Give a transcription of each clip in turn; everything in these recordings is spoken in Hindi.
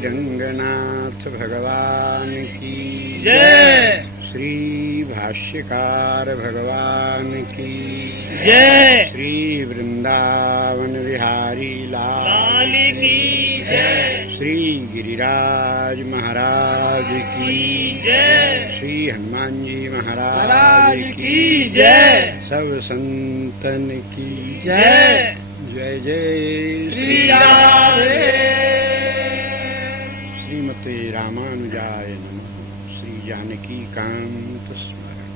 रंगनाथ भगवान की जय। श्री भाष्यकार भगवान की जय। श्री वृंदावन विहारी लाल की जय। श्री गिरिराज महाराज की जय। श्री हनुमान जी महाराज की जय। सब संतन की जय। जय जय श्री राधे। श्रीमते रामानुजाय नमः। श्री जानकी कांत स्मरण।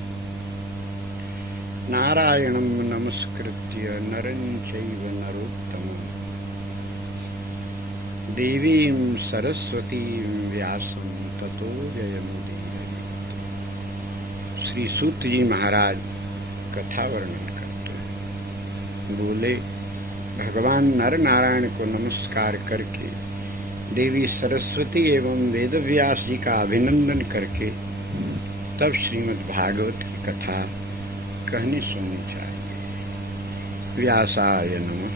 नारायणं नमस्कृत्य नरं चैव नरोत्तमं देवीं सरस्वतीं व्यासं ततो जयमुदीरये। श्री सूत जी महाराज कथा वर्णन करते हैं। बोले, भगवान नर नारायण को नमस्कार करके देवी सरस्वती एवं वेदव्यास जी का अभिनंदन करके तब श्रीमद् भागवत की कथा कहनी सुननी चाहिए। व्यासाय नमः।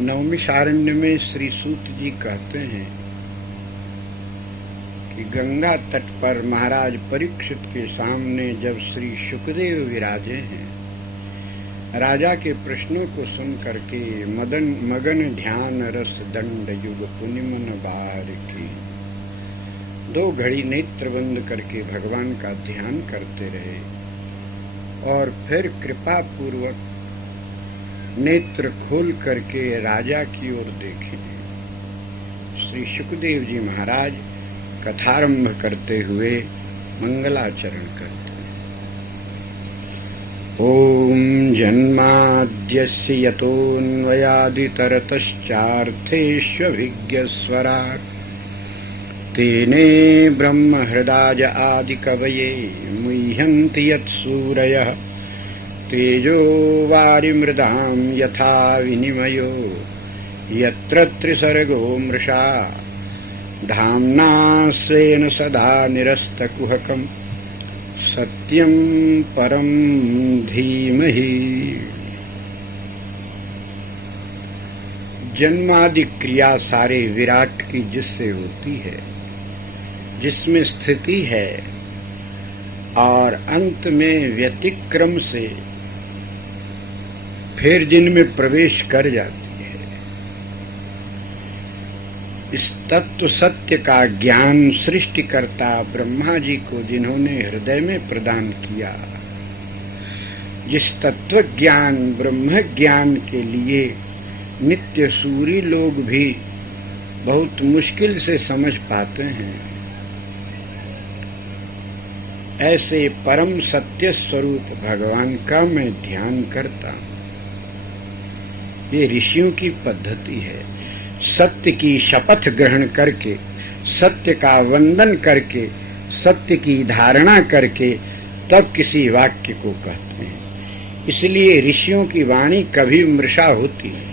नवमी शारण्य में श्री सूत जी कहते हैं कि गंगा तट पर महाराज परीक्षित के सामने जब श्री शुकदेव विराजे हैं, राजा के प्रश्नों को सुन करके मगन ध्यान रस दंड युग पुनिमन बार की 2 घड़ी नेत्र बंद करके भगवान का ध्यान करते रहे और फिर कृपा पूर्वक नेत्र खोल करके राजा की ओर देखे। श्री शुकदेव जी महाराज कथारंभ करते हुए मंगलाचरण करते। ओम जन्माद्यस्य यतोऽन्वयादितरतश्चार्थेष्वभिज्ञस्वराट् तेने ब्रह्म हृदाय आदिकवये मुह्यन्ति यत्सूरयः तेजो वारिमृदां यथा विनिमयो यत्र त्रिसर्गो मृषा धाम्ना स्वेन सदा निरस्तकुहकम् सत्यं परम धीमहि। जन्मादि क्रिया सारे विराट की जिससे होती है, जिसमें स्थिति है और अंत में व्यतिक्रम से फिर जिनमें प्रवेश कर जाती है, इस तत्व सत्य का ज्ञान सृष्टिकर्ता ब्रह्मा जी को जिन्होंने हृदय में प्रदान किया, जिस तत्व ज्ञान ब्रह्म ज्ञान के लिए नित्य सूरी लोग भी बहुत मुश्किल से समझ पाते हैं, ऐसे परम सत्य स्वरूप भगवान का मैं ध्यान करता हूं। ये ऋषियों की पद्धति है। सत्य की शपथ ग्रहण करके, सत्य का वंदन करके, सत्य की धारणा करके तब किसी वाक्य को कहते हैं। इसलिए ऋषियों की वाणी कभी मृषा होती है।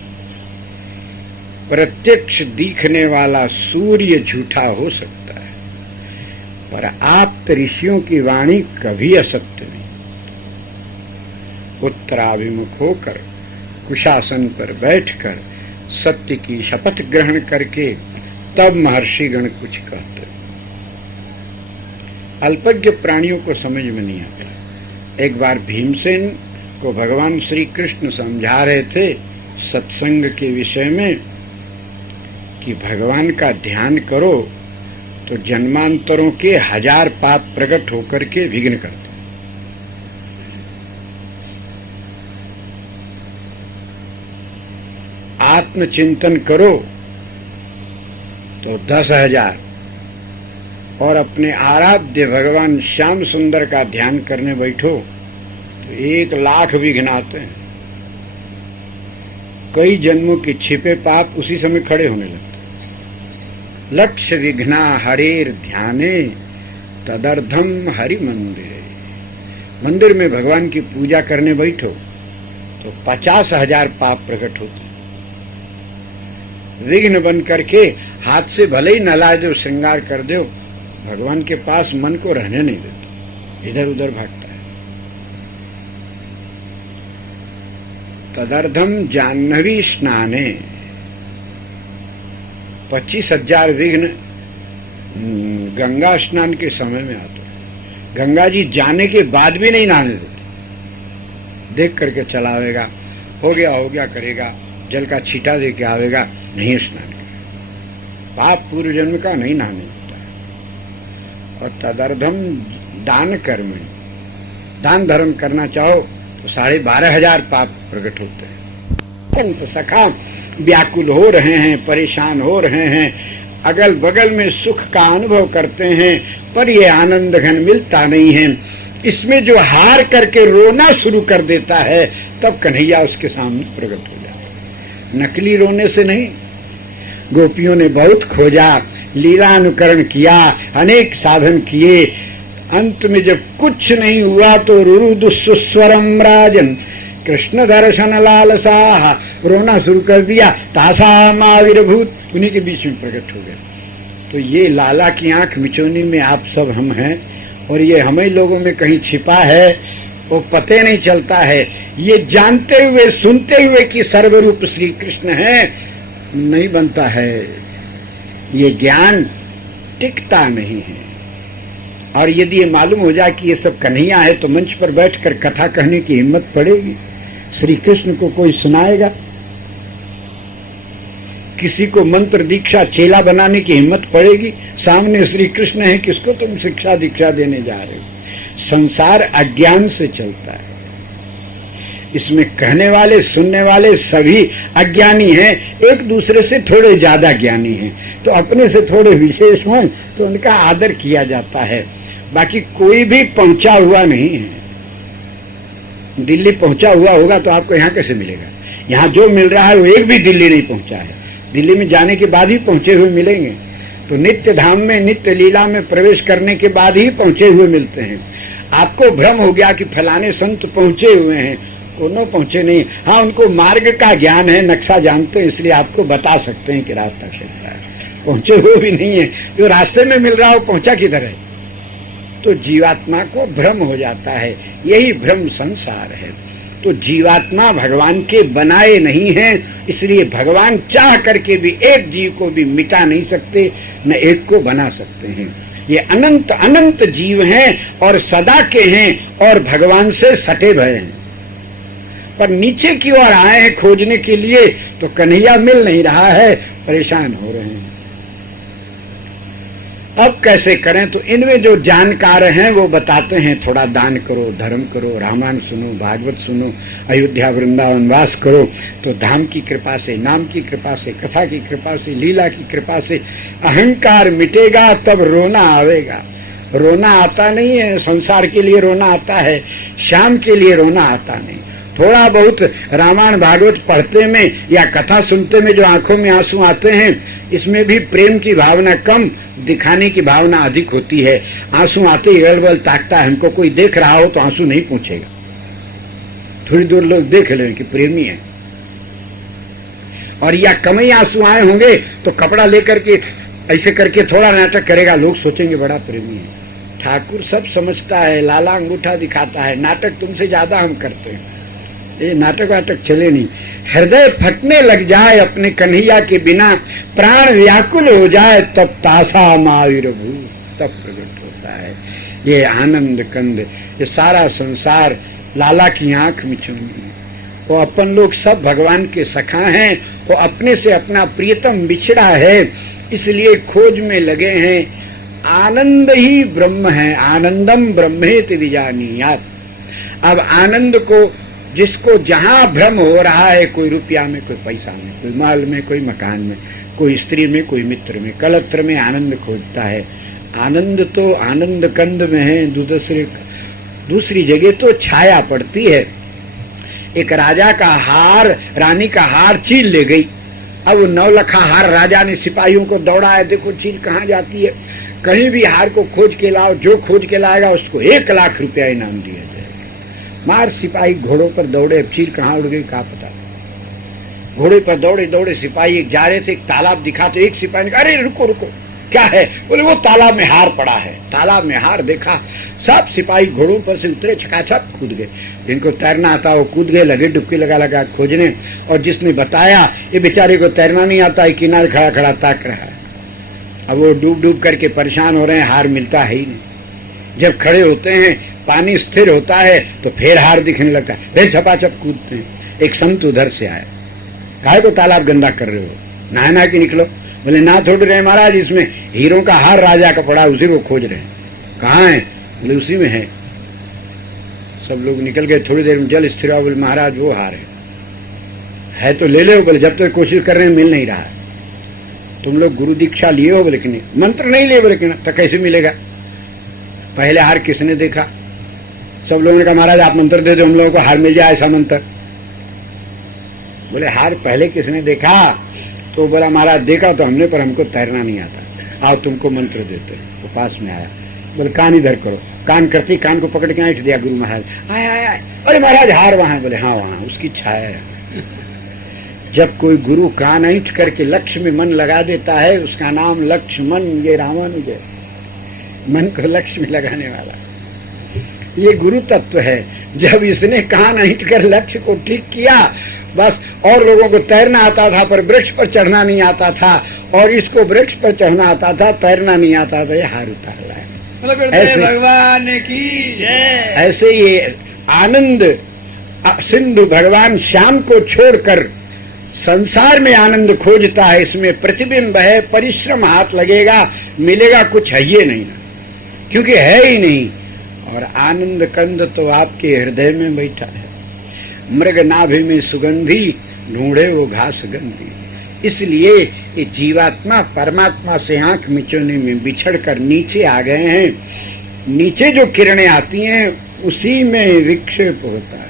प्रत्यक्ष दिखने वाला सूर्य झूठा हो सकता है, पर आप्त ऋषियों की वाणी कभी असत्य नहीं। उत्तराभिमुख होकर कुशासन पर बैठकर सत्य की शपथ ग्रहण करके तब महर्षिगण कुछ कहते। अल्पज्ञ प्राणियों को समझ में नहीं आता। एक बार भीमसेन को भगवान श्री कृष्ण समझा रहे थे सत्संग के विषय में कि भगवान का ध्यान करो तो जन्मांतरों के 1000 पाप प्रकट होकर के विघ्न करते। आत्मचिंतन करो तो 10,000 और अपने आराध्य भगवान श्याम सुंदर का ध्यान करने बैठो तो 1,00,000 विघ्न आते हैं। कई जन्मों के छिपे पाप उसी समय खड़े होने लगते। लक्ष्य विघ्ना हरेर ध्याने तदर्थम हरि मंदिरे। मंदिर में भगवान की पूजा करने बैठो तो 50,000 पाप प्रकट होते। विघ्न बन करके हाथ से भले ही नहला दो, श्रृंगार कर दो, भगवान के पास मन को रहने नहीं देते, इधर उधर भागता है। तदर्थम जाह्नवी स्नाने, 25,000 विघ्न गंगा स्नान के समय में आते। गंगा जी जाने के बाद भी नहीं नहाने देते, देख करके चलावेगा, हो गया करेगा, जल का छींटा दे के आवेगा, नहीं स्नान करेगा, पाप पूर्व जन्म का नहीं नहाने देता। और तदर्थम दान कर्म, दान धर्म करना चाहो तो 12,500 पाप प्रकट होते हैं। तो सखा व्याकुल हो रहे हैं, परेशान हो रहे हैं, अगल बगल में सुख का अनुभव करते हैं, पर ये आनंद घन मिलता नहीं है। इसमें जो हार करके रोना शुरू कर देता है, तब कन्हैया उसके सामने प्रकट हो जाता है। नकली रोने से नहीं। गोपियों ने बहुत खोजा, लीलानुकरण किया, अनेक साधन किए, अंत में जब कुछ नहीं हुआ तो रुरुदु सुस्वरम राजन कृष्ण दर्शन लालसा, रोना शुरू कर दिया। तासाम आविर्भूत, उन्हीं के बीच में प्रकट हो गए। तो ये लाला की आंख मिचौनी में आप सब हम हैं, और ये हमें लोगों में कहीं छिपा है, वो पते नहीं चलता है। ये जानते हुए सुनते हुए कि सर्वरूप श्री कृष्ण है, नहीं बनता है। ये ज्ञान टिकता नहीं है। और यदि ये मालूम हो जाए कि ये सब कन्हैया है, तो मंच पर बैठकर कथा कहने की हिम्मत पड़ेगी? श्री कृष्ण को कोई सुनाएगा? किसी को मंत्र दीक्षा चेला बनाने की हिम्मत पड़ेगी? सामने श्री कृष्ण है, किसको तुम शिक्षा दीक्षा देने जा रहे हो? संसार अज्ञान से चलता है। इसमें कहने वाले सुनने वाले सभी अज्ञानी हैं, एक दूसरे से थोड़े ज्यादा ज्ञानी हैं। तो अपने से थोड़े विशेष हों तो उनका आदर किया जाता है। बाकी कोई भी पहुंचा हुआ नहीं है। दिल्ली पहुंचा हुआ होगा तो आपको यहाँ कैसे मिलेगा? यहाँ जो मिल रहा है वो एक भी दिल्ली नहीं पहुंचा है। दिल्ली में जाने के बाद ही पहुंचे हुए मिलेंगे। तो नित्य धाम में, नित्य लीला में प्रवेश करने के बाद ही पहुंचे हुए मिलते हैं। आपको भ्रम हो गया कि फलाने संत पहुंचे हुए हैं, दोनों पहुंचे नहीं। हाँ, उनको मार्ग का ज्ञान है, नक्शा जानते हैं, इसलिए आपको बता सकते हैं कि रास्ता कैसा है। पहुंचे हुए भी नहीं है। जो रास्ते में मिल रहा हो पहुंचा किधर है? तो जीवात्मा को भ्रम हो जाता है। यही भ्रम संसार है। तो जीवात्मा भगवान के बनाए नहीं हैं, इसलिए भगवान चाह करके भी एक जीव को भी मिटा नहीं सकते, न एक को बना सकते हैं। ये अनंत अनंत जीव हैं और सदा के हैं और भगवान से सटे भय हैं। पर नीचे की ओर आए हैं खोजने के लिए, तो कन्हैया मिल नहीं रहा है, परेशान हो रहे हैं। अब कैसे करें? तो इनमें जो जानकार हैं वो बताते हैं, थोड़ा दान करो, धर्म करो, रामायण सुनो, भागवत सुनो, अयोध्या वृंदावन वास करो, तो धाम की कृपा से, नाम की कृपा से, कथा की कृपा से, लीला की कृपा से अहंकार मिटेगा, तब रोना आवेगा। रोना आता नहीं है, संसार के लिए रोना आता है, श्याम के लिए रोना आता नहीं। थोड़ा बहुत रामायण भागवत पढ़ते में या कथा सुनते में जो आंखों में आंसू आते हैं, इसमें भी प्रेम की भावना कम, दिखाने की भावना अधिक होती है। आंसू आते ही अगल बगल ताकता है, हमको कोई देख रहा हो तो आंसू नहीं पूछेगा, थोड़ी दूर लोग देख लें कि प्रेमी है। और या कम ही आंसू आए होंगे तो कपड़ा लेकर के ऐसे करके थोड़ा नाटक करेगा, लोग सोचेंगे बड़ा प्रेमी है। ठाकुर सब समझता है, लाला अंगूठा दिखाता है, नाटक तुमसे ज्यादा हम करते हैं। ये नाटक वाटक चले नहीं। हृदय फटने लग जाए अपने कन्हैया के बिना, प्राण व्याकुल हो जाए, तब तासा माविर्भूत, तब प्रकट होता है ये आनंद कंद। ये सारा संसार लाला की आंख मिचौनी है। वो अपन लोग सब भगवान के सखा हैं, वो अपने से अपना प्रियतम बिछड़ा है, इसलिए खोज में लगे हैं। आनंद ही ब्रह्म है, आनंदम ब्रह्मेति विजानीयात्। अब आनंद को, जिसको जहां भ्रम हो रहा है, कोई रुपया में, कोई पैसा में, कोई माल में, कोई मकान में, कोई स्त्री में, कोई मित्र में, कलत्र में आनंद खोजता है। आनंद तो आनंद कंद में है, दूसरी जगह तो छाया पड़ती है। एक राजा का हार, रानी का हार चील ले गई। अब 9 लाख हार राजा ने सिपाहियों को दौड़ाया, देखो चील कहाँ जाती है, कहीं भी हार को खोज के लाओ, जो खोज के लाएगा उसको 1 लाख रुपया इनाम दिया जाएगा। मार सिपाही घोड़ों पर दौड़े, चील कहाँ उड़ गई कहाँ पता। घोड़े पर दौड़े दौड़े सिपाही एक जा रहे थे, एक तालाब दिखा, तो एक सिपाही ने कहा, अरे रुको रुको, क्या है? बोले वो तालाब में हार पड़ा है। तालाब में हार देखा, सब सिपाही घोड़ों पर से उतरे, छकाछक कूद गए। जिनको तैरना आता वो कूद गए, लगे डुबकी लगा लगा खोजने। और जिसने बताया, ये बेचारे को तैरना नहीं आता है, किनारे खड़ा खड़ा ताक रहा है। अब वो डूब डूब करके परेशान हो रहे हैं, हार मिलता है ही नहीं। जब खड़े होते हैं, पानी स्थिर होता है तो फिर हार दिखने लगता है, फिर छपाछप कूदते हैं। एक संत उधर से आया, काहे को तालाब गंदा कर रहे हो, नहा नहा के निकलो। बोले ना थोड़ रहे महाराज, इसमें हीरों का हार राजा का पड़ा, उसी को खोज रहे हैं। कहाँ है? बोले उसी में है। सब लोग निकल गए, थोड़ी देर में जल स्थिर हुआ। बोले महाराज वो हार है तो ले लो। बोले जब तक कोशिश कर रहे हैं मिल नहीं रहा है। तुम लोग गुरु दीक्षा लिए हो? बोले कि नहीं। मंत्र नहीं लिए? बोले कि नहीं। तो कैसे मिलेगा? पहले हार किसने देखा? सब लोगों ने कहा महाराज आप मंत्र दे दो, हम लोगों को हार मिल जाए ऐसा मंत्र। बोले हार पहले किसने देखा? तो बोला महाराज देखा तो हमने, पर हमको तैरना नहीं आता, आओ तुमको मंत्र देते। तो पास में आया, बोले कान इधर करो। कान करती, कान को पकड़ के ऐंठ दिया गुरु महाराज। आए आए आए, अरे महाराज हार वहां। बोले हाँ वहां, उसकी छाया है। जब कोई गुरु कान ऐंठ करके लक्ष्य में मन लगा देता है, उसका नाम लक्ष्य मन। ये रामानुज है, मन को लक्ष्य में लगाने वाला। ये गुरु तत्व है। जब इसने कान ऐंठ कर लक्ष्य को ठीक किया, बस। और लोगों को तैरना आता था पर वृक्ष पर चढ़ना नहीं आता था, और इसको वृक्ष पर चढ़ना आता था, तैरना नहीं आता था। ये हार उतार रहा है। ऐसे भगवान की जय। ऐसे ये आनंद सिंधु भगवान श्याम को छोड़कर संसार में आनंद खोजता है। इसमें प्रतिबिंब है, परिश्रम हाथ लगेगा, मिलेगा कुछ है ये नहीं, क्योंकि है ही नहीं। और आनंद कंद तो आपके हृदय में बैठा है। मृग नाभि में सुगंधी, ढूंढे वो घास गंधी। इसलिए ये जीवात्मा परमात्मा से आंख मिचोने में बिछड़ कर नीचे आ गए हैं। नीचे जो किरणें आती हैं उसी में विक्षेप होता है।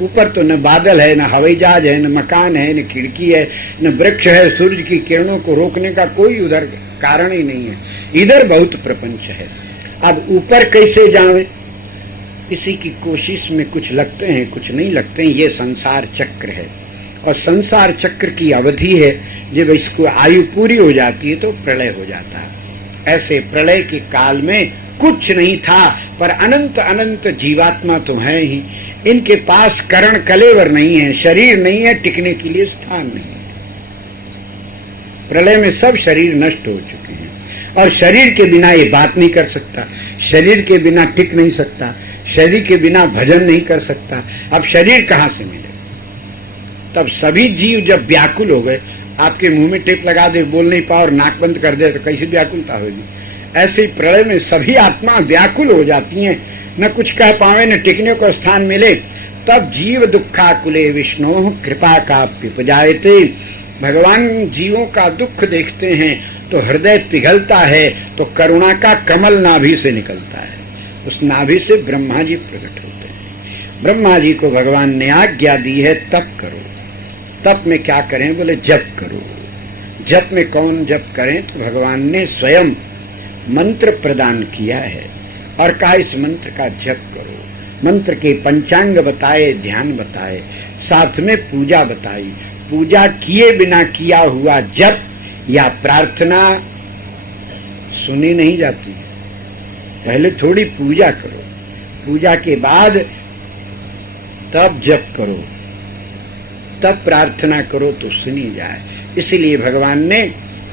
ऊपर तो न बादल है, न हवाई जहाज है, न मकान है, न खिड़की है, न वृक्ष है। सूरज की किरणों को रोकने का कोई उधर कारण ही नहीं है। इधर बहुत प्रपंच है। अब ऊपर कैसे जावे, इसी की कोशिश में कुछ लगते हैं, कुछ नहीं लगते हैं। ये संसार चक्र है, और संसार चक्र की अवधि है। जब इसको आयु पूरी हो जाती है तो प्रलय हो जाता है। ऐसे प्रलय के काल में कुछ नहीं था, पर अनंत अनंत जीवात्मा तो है ही। इनके पास करण कलेवर नहीं है, शरीर नहीं है, टिकने के लिए स्थान नहीं है। प्रलय में सब शरीर नष्ट हो चुके हैं, और शरीर के बिना ये बात नहीं कर सकता, शरीर के बिना टिक नहीं सकता, शरीर के बिना भजन नहीं कर सकता। अब शरीर कहाँ से मिले? तब सभी जीव जब व्याकुल हो गए, आपके मुंह में टेप लगा दे, बोल नहीं पाओ और नाक बंद कर दे तो कैसी व्याकुलता होगी? ऐसे प्रलय में सभी आत्मा व्याकुल हो जाती हैं, न कुछ कह पावे, न टिकने को स्थान मिले। तब जीव दुखाकुले विष्णु कृपा का पिपजायते। भगवान जीवों का दुख देखते हैं तो हृदय पिघलता है, तो करुणा का कमल नाभि से निकलता है। उस नाभि से ब्रह्मा जी प्रकट होते हैं। ब्रह्मा जी को भगवान ने आज्ञा दी है तप करो। तप में क्या करें? बोले जप करो। जप में कौन जप करें? तो भगवान ने स्वयं मंत्र प्रदान किया है और कहा इस मंत्र का जप करो। मंत्र के पंचांग बताए, ध्यान बताए, साथ में पूजा बताई। पूजा किए बिना किया हुआ जप या प्रार्थना सुनी नहीं जाती। पहले थोड़ी पूजा करो, पूजा के बाद तब जप करो, तब प्रार्थना करो तो सुनी जाए। इसलिए भगवान ने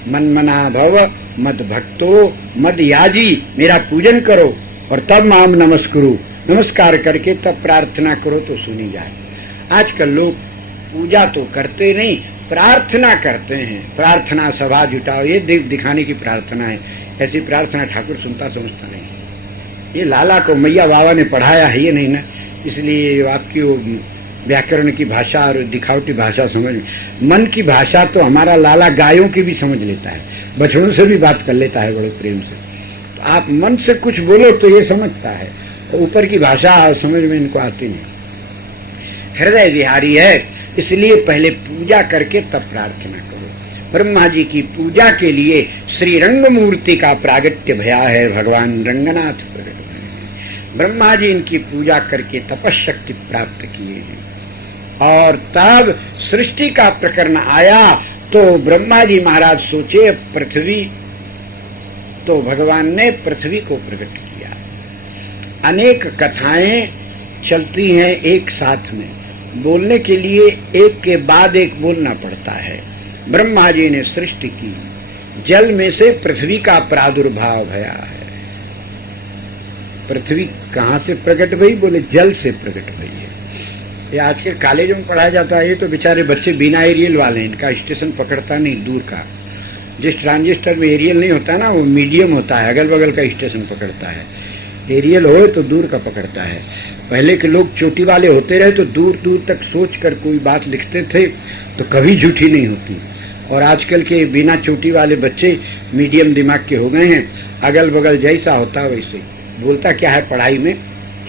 मन मना भव मद भक्तो मद याजी, मेरा पूजन करो और तब माम नमस्कुरु, नमस्कार करके तब प्रार्थना करो तो सुनी जाए। आजकल लोग पूजा तो करते नहीं, प्रार्थना करते हैं। प्रार्थना सभा जुटाओ, ये दिखाने की प्रार्थना है। ऐसी प्रार्थना ठाकुर सुनता समझता नहीं। ये लाला को मैया बाबा ने पढ़ाया है ये नहीं ना, इसलिए आपकी वो व्याकरण की भाषा और दिखावटी भाषा समझ। मन की भाषा तो हमारा लाला गायों की भी समझ लेता है, बछड़ों से भी बात कर लेता है बड़े प्रेम से। तो आप मन से कुछ बोलो तो ये समझता है, और ऊपर की भाषा समझ में इनको आती नहीं। हृदय विहारी है, इसलिए पहले पूजा करके तब प्रार्थना करो। ब्रह्मा जी की पूजा के लिए श्री रंग मूर्ति का प्रागट्य भया है, भगवान रंगनाथ प्रकट हुए। ब्रह्मा जी इनकी पूजा करके तपशक्ति प्राप्त किए हैं, और तब सृष्टि का प्रकरण आया तो ब्रह्मा जी महाराज सोचे पृथ्वी, तो भगवान ने पृथ्वी को प्रकट किया। अनेक कथाएं चलती हैं एक साथ में, बोलने के लिए एक के बाद एक बोलना पड़ता है। ब्रह्मा जी ने सृष्टि की, जल में से पृथ्वी का प्रादुर्भाव भया है। पृथ्वी कहाँ से प्रकट भई? बोले जल से प्रकट भई है। ये आज के कॉलेजों में पढ़ाया जाता है। ये तो बेचारे बच्चे बिना एरियल वाले, इनका स्टेशन पकड़ता नहीं दूर का। जिस ट्रांजिस्टर में एरियल नहीं होता ना, वो मीडियम होता है, अगल बगल का स्टेशन पकड़ता है। एरियल हो तो दूर का पकड़ता है। पहले के लोग चोटी वाले होते रहे तो दूर दूर तक सोच कर कोई बात लिखते थे तो कभी झूठी नहीं होती। और आजकल के बिना चोटी वाले बच्चे मीडियम दिमाग के हो गए हैं, अगल बगल जैसा होता वैसे बोलता। क्या है पढ़ाई में?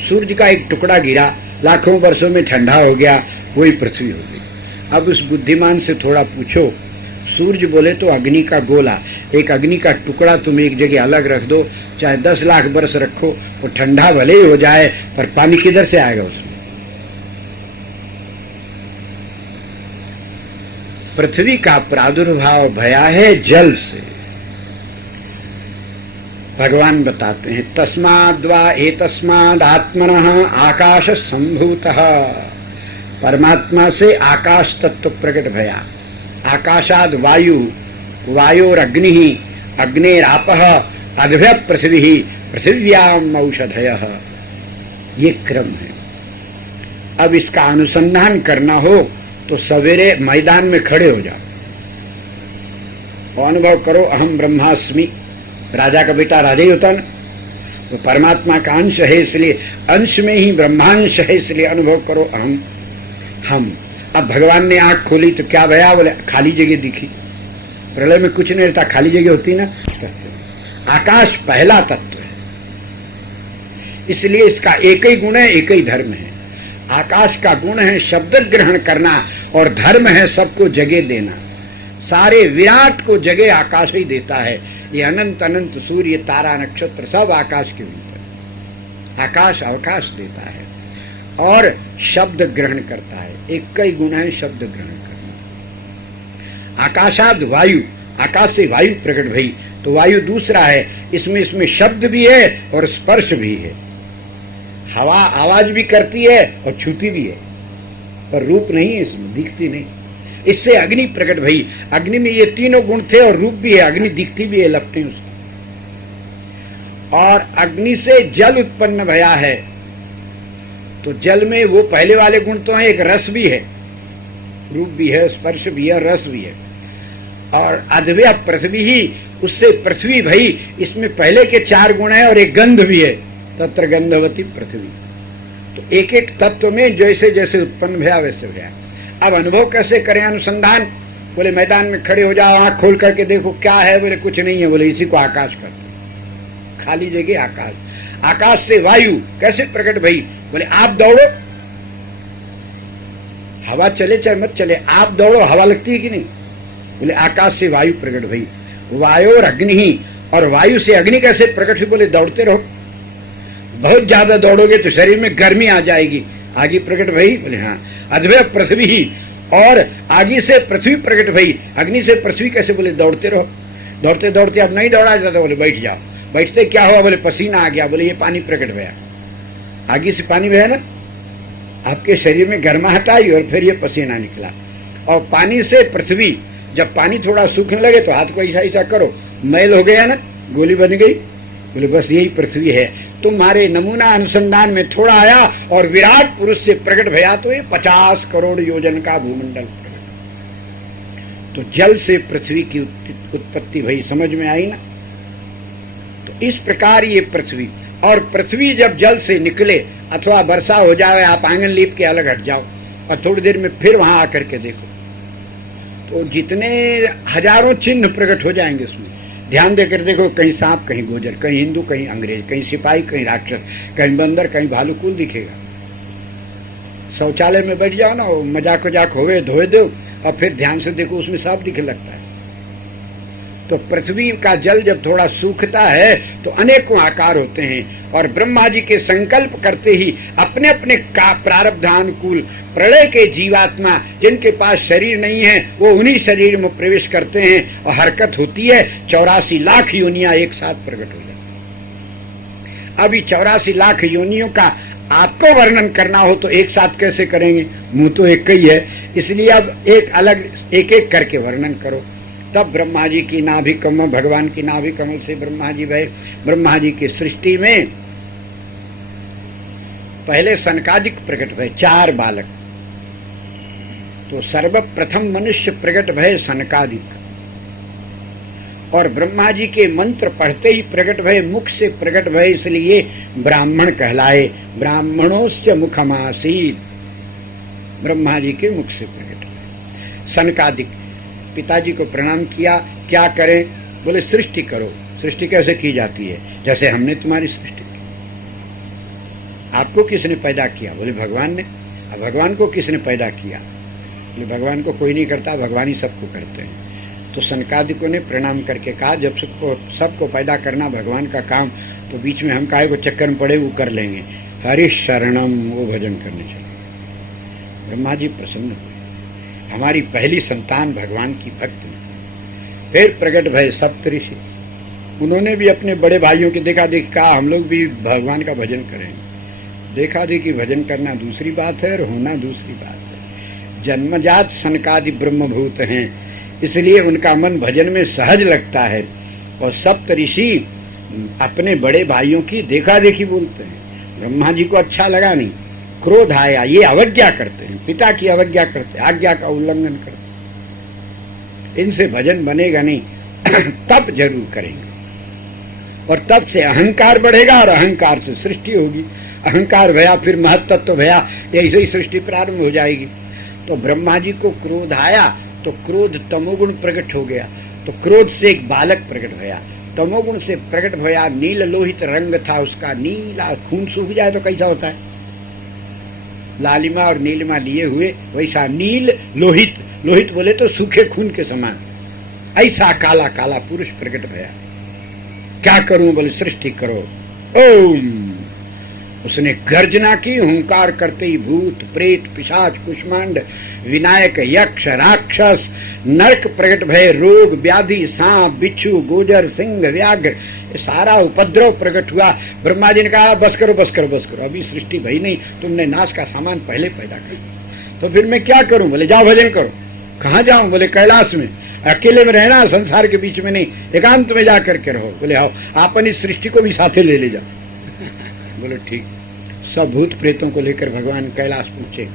सूर्य का एक टुकड़ा गिरा, लाखों वर्षों में ठंडा हो गया, वही पृथ्वी हो गई। अब उस बुद्धिमान से थोड़ा पूछो, सूर्य बोले तो अग्नि का गोला, एक अग्नि का टुकड़ा तुम एक जगह अलग रख दो, चाहे 10 लाख वर्ष रखो, वो ठंडा भले ही हो जाए, पर पानी किधर से आएगा उसमें? पृथ्वी का प्रादुर्भाव भया है जल से। भगवान बताते हैं, तस्माद्वा एतस्माद् आत्मनः आकाश संभूतः। परमात्मा से आकाश तत्व प्रकट भया। आकाशाद वायु, वायोरग्नि, अग्नेरापः, अद्भ्य पृथ्वी, पृथिव्याम औषधयः। ये क्रम है। अब इसका अनुसंधान करना हो तो सवेरे मैदान में खड़े हो जाओ और अनुभव करो, अहम ब्रह्मास्मि। राजा का बेटा राजा ही होता ना, वो परमात्मा का अंश है, इसलिए अंश में ही ब्रह्मांश है, इसलिए अनुभव करो अहम हम। अब भगवान ने आंख खोली तो क्या भया? बोले खाली जगह दिखी। प्रलय में कुछ नहीं रहता, खाली जगह होती ना। आकाश पहला तत्व है, इसलिए इसका एक ही गुण है, एक ही धर्म है। आकाश का गुण है शब्द ग्रहण करना और धर्म है सबको जगह देना। सारे विराट को जगह आकाश ही देता है। ये अनंत अनंत सूर्य तारा नक्षत्र सब आकाश के भीतर। आकाश अवकाश देता है और शब्द ग्रहण करता है। एक ही गुण है शब्द ग्रहण करना। आकाशाद वायु, आकाश से वायु प्रकट भई, तो वायु दूसरा है। इसमें शब्द भी है और स्पर्श भी है। हवा आवाज भी करती है और छूती भी है, पर रूप नहीं है, इसमें दिखती नहीं। इससे अग्नि प्रकट भई। अग्नि में ये तीनों गुण थे और रूप भी है, अग्नि दिखती भी है, लपटें उसकी। और अग्नि से जल उत्पन्न भया है, तो जल में वो पहले वाले गुण तो है, एक रस भी है, रूप भी है, स्पर्श भी है, रस भी है। और अद्भ्य पृथ्वी ही, उससे पृथ्वी भई। इसमें पहले के 4 गुण है और एक गंध भी है, तत्र गंधवती पृथ्वी। तो एक एक तत्व में जैसे जैसे उत्पन्न भया वैसे भया। अब अनुभव कैसे करें, अनुसंधान? बोले मैदान में खड़े हो जाओ, आंख खोल करके देखो क्या है। बोले कुछ नहीं है। बोले इसी को आकाश कहते, खाली जगह आकाश। आकाश से वायु कैसे प्रकट भई? बोले आप दौड़ो, हवा चले चाहे मत चले, आप दौड़ो, हवा लगती है कि नहीं? बोले आकाश से वायु प्रकट भई। वायु और अग्नि ही, और वायु से अग्नि कैसे प्रकट हुई? बोले दौड़ते रहो, बहुत ज्यादा दौड़ोगे तो शरीर में गर्मी आ जाएगी, आगे प्रकट भई। बोले हाँ। अद्भ्य पृथ्वी ही, और आगे से पृथ्वी प्रकट भई। अग्नि से पृथ्वी कैसे? बोले दौड़ते रहो। दौड़ते दौड़ते अब नहीं दौड़ा जाता, बोले बैठ जाओ। बैठते क्या हुआ? बोले पसीना आ गया। बोले ये पानी प्रकट भया, आगे से पानी बहा ना, आपके शरीर में गर्माहट आई और फिर ये पसीना निकला। और पानी से पृथ्वी, जब पानी थोड़ा सूखने लगे तो हाथ को ऐसा ऐसा करो, मैल हो गया ना, गोली बन गई। बोले बस यही पृथ्वी है। तुम्हारे नमूना अनुसंधान में थोड़ा आया और विराट पुरुष से प्रकट भया, तो ये 50 करोड़ योजन का भूमंडल प्रकट। तो जल से पृथ्वी की उत्पत्ति भई, समझ में आई ना? तो इस प्रकार ये पृथ्वी, और पृथ्वी जब जल से निकले अथवा वर्षा हो जाए, आप आंगन लीप के अलग हट जाओ और थोड़ी देर में फिर वहां आकर के देखो, तो जितने हजारों चिन्ह प्रकट हो जाएंगे उसमें। ध्यान देकर देखो, कहीं सांप, कहीं गोजर, कहीं हिंदू, कहीं अंग्रेज, कहीं सिपाही, कहीं राक्षस, कहीं बंदर, कहीं भालू, कुल दिखेगा। शौचालय में बैठ जाओ ना, मजाक वजाक होवे, धोए दो और फिर ध्यान से देखो, उसमें सांप दिखने लगता है। तो पृथ्वी का जल जब थोड़ा सूखता है तो अनेकों आकार होते हैं। और ब्रह्मा जी के संकल्प करते ही अपने अपने का प्रारब्धानुकूल प्रलय के जीवात्मा, जिनके पास शरीर नहीं है, वो उन्हीं शरीर में प्रवेश करते हैं और हरकत होती है। 84 लाख योनियां एक साथ प्रकट हो जाती है। अभी 84 लाख योनियों का आपको वर्णन करना हो तो एक साथ कैसे करेंगे? मुंह तो एक ही है, इसलिए अब एक अलग एक एक करके वर्णन करो। तब ब्रह्मा जी की नाभि कमल, भगवान की नाभि कमल से ब्रह्मा जी भय। ब्रह्मा जी की सृष्टि में पहले सनकादिक प्रकट भय, 4 बालक। तो सर्वप्रथम मनुष्य प्रकट भय सनकादिक, और ब्रह्मा जी के मंत्र पढ़ते ही प्रकट भय, मुख से प्रकट भय, इसलिए ब्राह्मण कहलाए। ब्राह्मणोस्य मुखमासीत, ब्रह्मा जी के मुख से प्रकट भय। सनकादिक पिताजी को प्रणाम किया, क्या करें? बोले सृष्टि करो। सृष्टि कैसे की जाती है? जैसे हमने तुम्हारी सृष्टि की। आपको किसने पैदा किया? बोले भगवान ने। अब भगवान को किसने पैदा किया? बोले भगवान को कोई नहीं करता, भगवान ही सबको करते हैं। तो सनकादिकों ने प्रणाम करके कहा, जब सबको पैदा करना भगवान का काम, तो बीच में हम काहे को चक्कर में पड़े, वो कर लेंगे। हरि शरणम, वो भजन करने चले। ब्रह्मा जी प्रसन्न हुए, हमारी पहली संतान भगवान की भक्त निकली। फिर प्रकट भय सप्तऋषि, उन्होंने भी अपने बड़े भाइयों की देखा देखी कहा, हम लोग भी भगवान का भजन करेंगे। देखा देखी भजन करना दूसरी बात है और होना दूसरी बात है। जन्मजात सनकादि ब्रह्मभूत हैं, इसलिए उनका मन भजन में सहज लगता है। और सप्तऋषि अपने बड़े भाइयों की देखा देखी बोलते हैं। ब्रह्मा जी को अच्छा लगा नहीं, क्रोध आया, ये अवज्ञा करते हैं, पिता की अवज्ञा करते, आज्ञा का उल्लंघन करते, इनसे भजन बनेगा नहीं। तब जरूर करेंगे, और तब से अहंकार बढ़ेगा, और अहंकार से सृष्टि होगी। अहंकार भया, फिर महत्त्व भया, ऐसे ही सृष्टि प्रारंभ हो जाएगी। तो ब्रह्मा जी को क्रोध आया, तो क्रोध तमोगुण प्रकट हो गया। तो क्रोध से एक बालक प्रकट भया, तमोगुण से प्रकट भया। नील लोहित रंग था उसका, नीला, खून सूख जाए तो कैसा होता है? लालिमा और नीलिमा लिए हुए, वैसा नील लोहित, लोहित बोले तो सूखे खून के समान, ऐसा काला काला पुरुष प्रकट भया। क्या करूं? बोले सृष्टि करो। ओम, उसने गर्जना की, हुंकार करते ही भूत प्रेत पिशाच कुष्मांड विनायक यक्ष राक्षस नरक प्रकट भय। रोग व्याधि, सांप बिच्छू गोजर सिंह व्याघ्र, ये सारा उपद्रव प्रकट हुआ। ब्रह्मा जी ने कहा बस करो बस करो बस करो, अभी सृष्टि भई नहीं, तुमने नाश का सामान पहले पैदा कर दिया, तो फिर मैं क्या करूं? बोले जाओ भजन करो। कहाँ जाऊं? बोले कैलाश में, अकेले में रहना, संसार के बीच में नहीं, एकांत में जाकर के रहो। बोले आओ, आपन इस सृष्टि को भी साथे ले जाओ। बोले ठीक। सब भूत प्रेतों को लेकर भगवान कैलाश पहुंचे।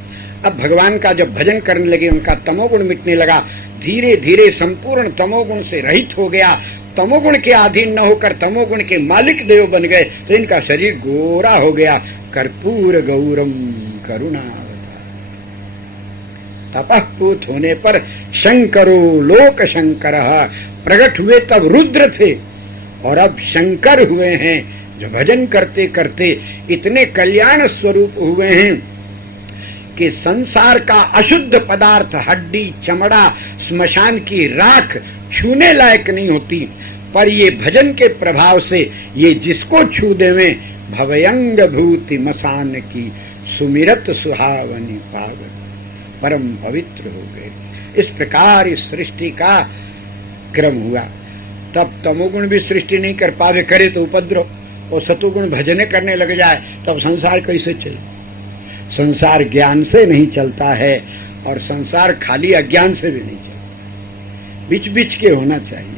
अब भगवान का जब भजन करने लगे, उनका तमोगुण मिटने लगा, धीरे धीरे संपूर्ण तमोगुण से रहित हो गया। तमोगुण के अधीन न होकर तमोगुण के मालिक देव बन गए, तो इनका शरीर गोरा हो गया। कर्पूर गौरम करुणा, तपःपूत होने पर शंकरो लोक शंकर प्रकट हुए, तब रुद्र थे और अब शंकर हुए हैं, जो भजन करते करते इतने कल्याण स्वरूप हुए हैं कि संसार का अशुद्ध पदार्थ, हड्डी चमड़ा स्मशान की राख छूने लायक नहीं होती, पर ये भजन के प्रभाव से ये जिसको छू देवे, भवयंग भूति मसान की सुमिरत सुहावनी पावन, परम पवित्र हो गए। इस प्रकार इस सृष्टि का क्रम हुआ। तब तमोगुण भी सृष्टि नहीं कर पावे, करे तो उपद्रव, और सतोगुण भजने करने लग जाए, तब संसार कैसे चले? संसार ज्ञान से नहीं चलता है, और संसार खाली अज्ञान से भी नहीं चलता, बीच बीच के होना चाहिए।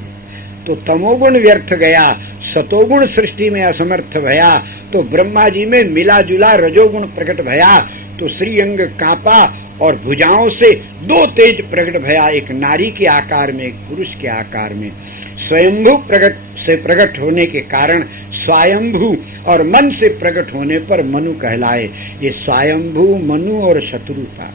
तो तमोगुण व्यर्थ गया, सतोगुण सृष्टि में असमर्थ भया, तो ब्रह्मा जी में मिला जुला रजोगुण प्रकट भया। तो श्रीअंग कांपा, और भुजाओं से 2 तेज प्रकट भया, एक नारी के आकार में, एक पुरुष के आकार में। स्वयंभू प्रकट से प्रकट होने के कारण स्वयंभू, और मन से प्रकट होने पर मनु कहलाए। ये स्वयंभू, मनु और शत्रुपा,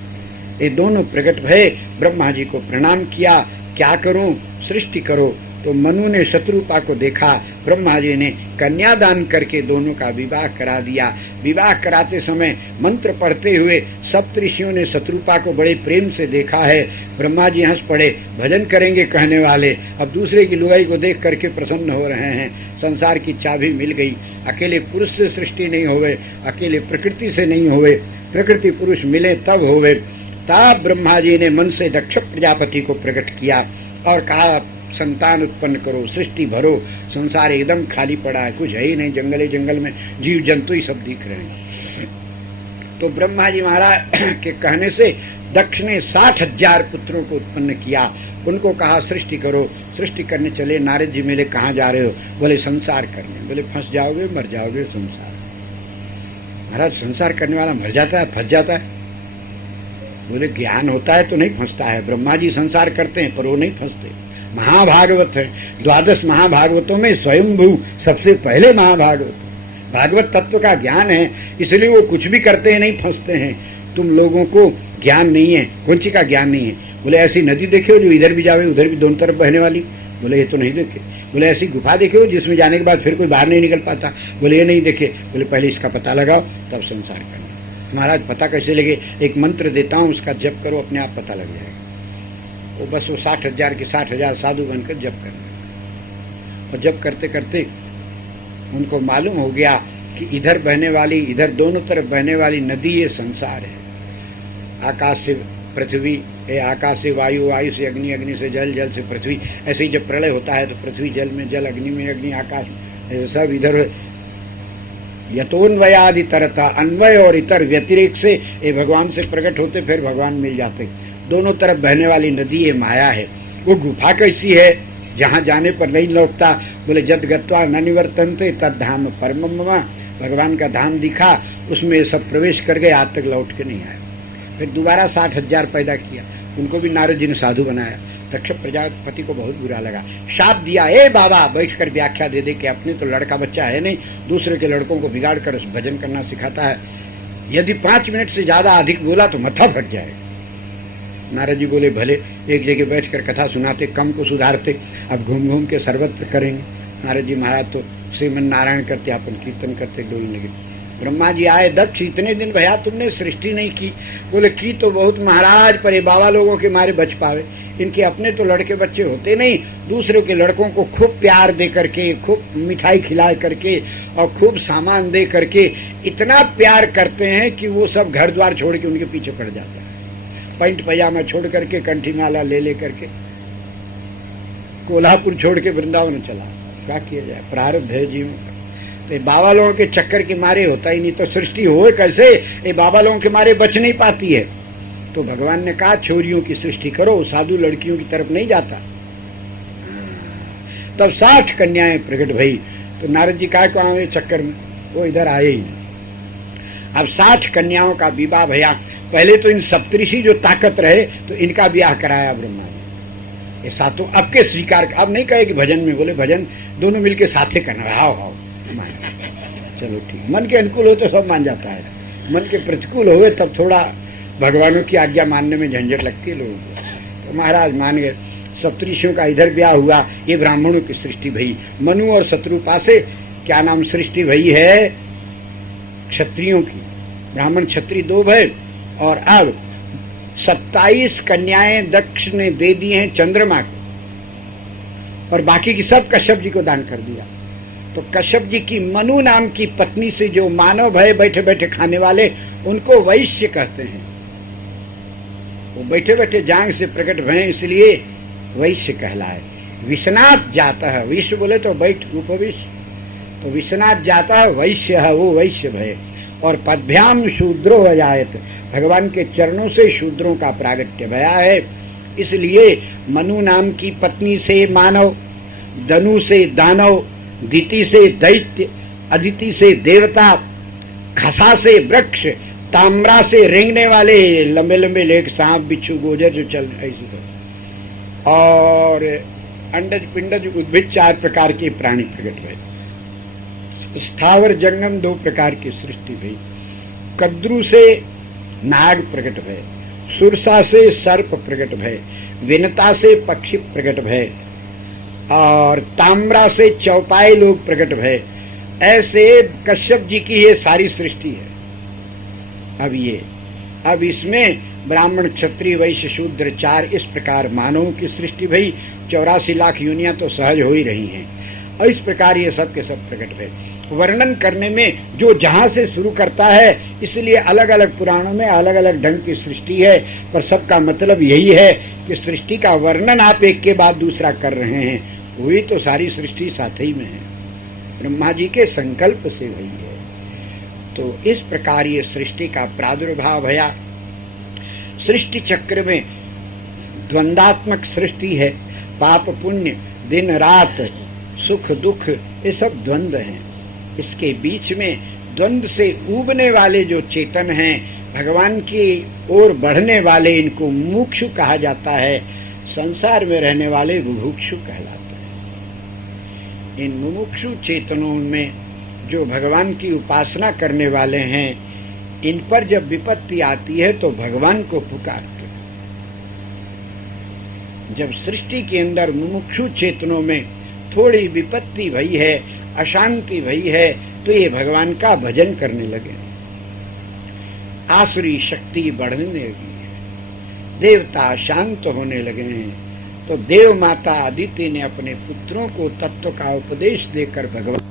ये दोनों प्रकट भये। ब्रह्मा जी को प्रणाम किया, क्या करूं? सृष्टि करो। तो मनु ने शत्रुपा को देखा, ब्रह्मा जी ने कन्यादान करके दोनों का विवाह करा दिया। विवाह कराते समय मंत्र पढ़ते हुए सप्तऋषियों ने शत्रुपा को बड़े प्रेम से देखा है। ब्रह्मा जी हंस पड़े, भजन करेंगे कहने वाले अब दूसरे की लुगाई को देख करके प्रसन्न हो रहे हैं। संसार की चाबी मिल गई। अकेले पुरुष से सृष्टि नहीं होवे, अकेले प्रकृति से नहीं होवे, प्रकृति पुरुष मिले तब होवे। तब ब्रह्मा जी ने मन से दक्ष प्रजापति को प्रकट किया और कहा संतान उत्पन्न करो, सृष्टि भरो। संसार एकदम खाली पड़ा है, कुछ है ही नहीं, जंगल जंगल में जीव जंतु ही सब दिख रहे हैं। तो ब्रह्मा जी महाराज के कहने से दक्ष ने 60,000 पुत्रों को उत्पन्न किया। उनको कहा सृष्टि करो। सृष्टि करने चले। नारद जी मिले, कहाँ जा रहे हो? बोले संसार करने। बोले फंस जाओगे, मर जाओगे संसार। महाराज संसार करने वाला मर जाता है, फंस जाता है? बोले ज्ञान होता है तो नहीं फंसता है। ब्रह्मा जी संसार करते हैं पर वो नहीं फंसते। महाभागवत है, 12 महाभागवतों में स्वयंभू सबसे पहले महाभागवत। भागवत तत्व का ज्ञान है, इसलिए वो कुछ भी करते हैं, नहीं फंसते हैं। तुम लोगों को ज्ञान नहीं है, कौन सी का ज्ञान नहीं है? बोले ऐसी नदी देखे हो जो इधर भी जावे उधर भी दोनों तरफ बहने वाली? बोले ये तो नहीं देखे। बोले ऐसी गुफा देखे हो जिसमें जाने के बाद फिर कोई बाहर नहीं निकल पाता? बोले ये नहीं देखे। बोले पहले इसका पता लगाओ तब संसार करना। महाराज पता कैसे लगे? एक मंत्र देता हूँ, उसका जप करो, अपने आप पता लग जाएगा। वो बस वो 60,000 के 60,000 साधु बनकर जप करना। और जप करते करते उनको मालूम हो गया कि इधर बहने वाली, इधर दोनों तरफ बहने वाली नदी ये संसार है। आकाश से पृथ्वी, आकाश से वायु, वायु से अग्नि, अग्नि से जल, जल से पृथ्वी। ऐसे ही जब प्रलय होता है तो पृथ्वी जल में जल, अग्नि में अग्नि, आकाश सब इधर। यतोन्वयादि तरता, अन्वय और इतर व्यतिरेक से ये भगवान से प्रकट होते, फिर भगवान मिल जाते। दोनों तरफ बहने वाली नदी ये माया है। वो गुफा कैसी है? जहाँ जाने पर नहीं लौटता। बोले जद गत्वा न निवर्तन्ते तद धाम परम मम। भगवान का धाम दिखा, उसमें सब प्रवेश कर गए, आज तक लौट के नहीं आए। फिर दोबारा 60,000 पैदा किया, उनको भी नारद जी ने साधु बनाया। तक्षक प्रजापति को बहुत बुरा लगा, शाप दिया, ए बाबा बैठकर व्याख्या दे दे कि अपने तो लड़का बच्चा है नहीं, दूसरे के लड़कों को बिगाड़ कर भजन करना सिखाता है। यदि 5 मिनट से ज्यादा अधिक बोला तो माथा फट जाएगा। नारद जी बोले भले, एक जगह बैठकर कथा सुनाते, कम को सुधारते, अब घूम घूम के सर्वत्र करेंगे। नारद जी महाराज तो श्रीमन नारायण करते, अपन कीर्तन करते, डोली लगे। ब्रह्मा जी आए, दक्ष इतने दिन भैया तुमने सृष्टि नहीं की? बोले की तो बहुत महाराज, पर ये बाबा लोगों के मारे बच पावे। इनके अपने तो लड़के बच्चे होते नहीं, दूसरों के लड़कों को खूब प्यार दे करके, खूब मिठाई खिला करके और खूब सामान दे करके इतना प्यार करते हैं कि वो सब घर द्वार छोड़ के उनके पीछे पड़ जाता है। पैंट पजामा छोड़ करके, कंठी माला ले ले करके कोल्हापुर छोड़ के वृंदावन चला। क्या किया जाए, प्रारब्ध है जीवन। तो बाबा लोगों के चक्कर के मारे होता ही नहीं, तो सृष्टि हो कैसे? ये बाबा लोगों के मारे बच नहीं पाती है। तो भगवान ने कहा छोरियों की सृष्टि करो, साधु लड़कियों की तरफ नहीं जाता। तब 60 कन्याएं प्रकट भई। तो नारद जी कहा कहाँ चक्कर में, वो इधर आए ही नहीं। अब 60 कन्याओं का विवाह भया। पहले तो इन सप्तऋषि जो ताकत रहे तो इनका ब्याह कराया ब्रह्मा ने। ये सातों अब के स्वीकार, अब नहीं कहे कि भजन में, बोले भजन दोनों मिलके साथे करना। आओ आओ चलो ठीक, मन के अनुकूल हो तो सब मान जाता है, मन के प्रतिकूल हुए तब थोड़ा भगवानों की आज्ञा मानने में झंझट लगती है लोगों को। तो महाराज मान गए। सप्तऋषियों का इधर ब्याह हुआ, ये ब्राह्मणों की सृष्टि भई। मनु और शत्रुपा से क्या नाम सृष्टि भई है? क्षत्रियों की। ब्राह्मण क्षत्रिय 2 भय। और अब 27 कन्याएं दक्ष ने दे दी हैं चंद्रमा को, और बाकी की सब कश्यप जी को दान कर दिया। तो कश्यप जी की मनु नाम की पत्नी से जो मानव भय बैठे बैठे खाने वाले, उनको वैश्य कहते हैं। वो बैठे बैठे जांग से प्रकट भय, इसलिए वैश्य कहलाए। विश्वनाथ जाता है, विश्व बोले तो बैठ, उपविश्व, तो विश्वनाथ जाता है, वैश्य है वो, वैश्य भय। और पद्भ्याम शूद्रो अजायत, भगवान के चरणों से शूद्रों का प्रागट्य भया है। इसलिए मनु नाम की पत्नी से मानव, धनु से दानव, दिति से दैत्य, अदिति से देवता, खसा से वृक्ष, ताम्रा से रेंगने वाले लंबे लंबे लेख, सांप बिच्छू गोजर जो चल ऐसी तरह, और अंडज पिंडज उद्भिद 4 प्रकार के प्राणी प्रकट हुए। स्थावर जंगम 2 प्रकार की सृष्टि भई। कद्रु से नाग प्रकट भय, सुरसा से सर्प प्रकट भय, विनता से पक्षी प्रकट भय, और ताम्रा से चौपाई लोग प्रकट भय। ऐसे कश्यप जी की ये सारी सृष्टि है। अब इसमें ब्राह्मण क्षत्रिय वैश्य शूद्र 4 इस प्रकार मानवों की सृष्टि भई। 84 लाख योनियां तो सहज हो ही रही हैं, और इस प्रकार ये सब के सब प्रकट भय। वर्णन करने में जो जहां से शुरू करता है, इसलिए अलग अलग पुराणों में अलग अलग ढंग की सृष्टि है, पर सबका मतलब यही है कि सृष्टि का वर्णन आप एक के बाद दूसरा कर रहे हैं। हुई तो सारी सृष्टि साथ ही में है, ब्रह्मा जी के संकल्प से हुई है। तो इस प्रकार ये सृष्टि का प्रादुर्भाव भया। सृष्टि चक्र में द्वंदात्मक सृष्टि है। पाप पुण्य, दिन रात, सुख दुख, ये सब द्वंद्व हैं। इसके बीच में द्वंद्व से ऊबने वाले जो चेतन हैं, भगवान की ओर बढ़ने वाले, इनको मुमुक्षु कहा जाता है। संसार में रहने वाले बुभुक्षु कहलाते हैं। इन मुमुक्षु चेतनों में जो भगवान की उपासना करने वाले हैं, इन पर जब विपत्ति आती है तो भगवान को पुकारते हैं। जब सृष्टि के अंदर मुमुक्षु चेतनों में थोड़ी विपत्ति भई है, अशांति भई है, तो ये भगवान का भजन करने लगे। आसुरी शक्ति बढ़ने लगी है, देवता शांत होने लगे हैं। तो देव माता अदिति ने अपने पुत्रों को तत्व का उपदेश देकर भगवान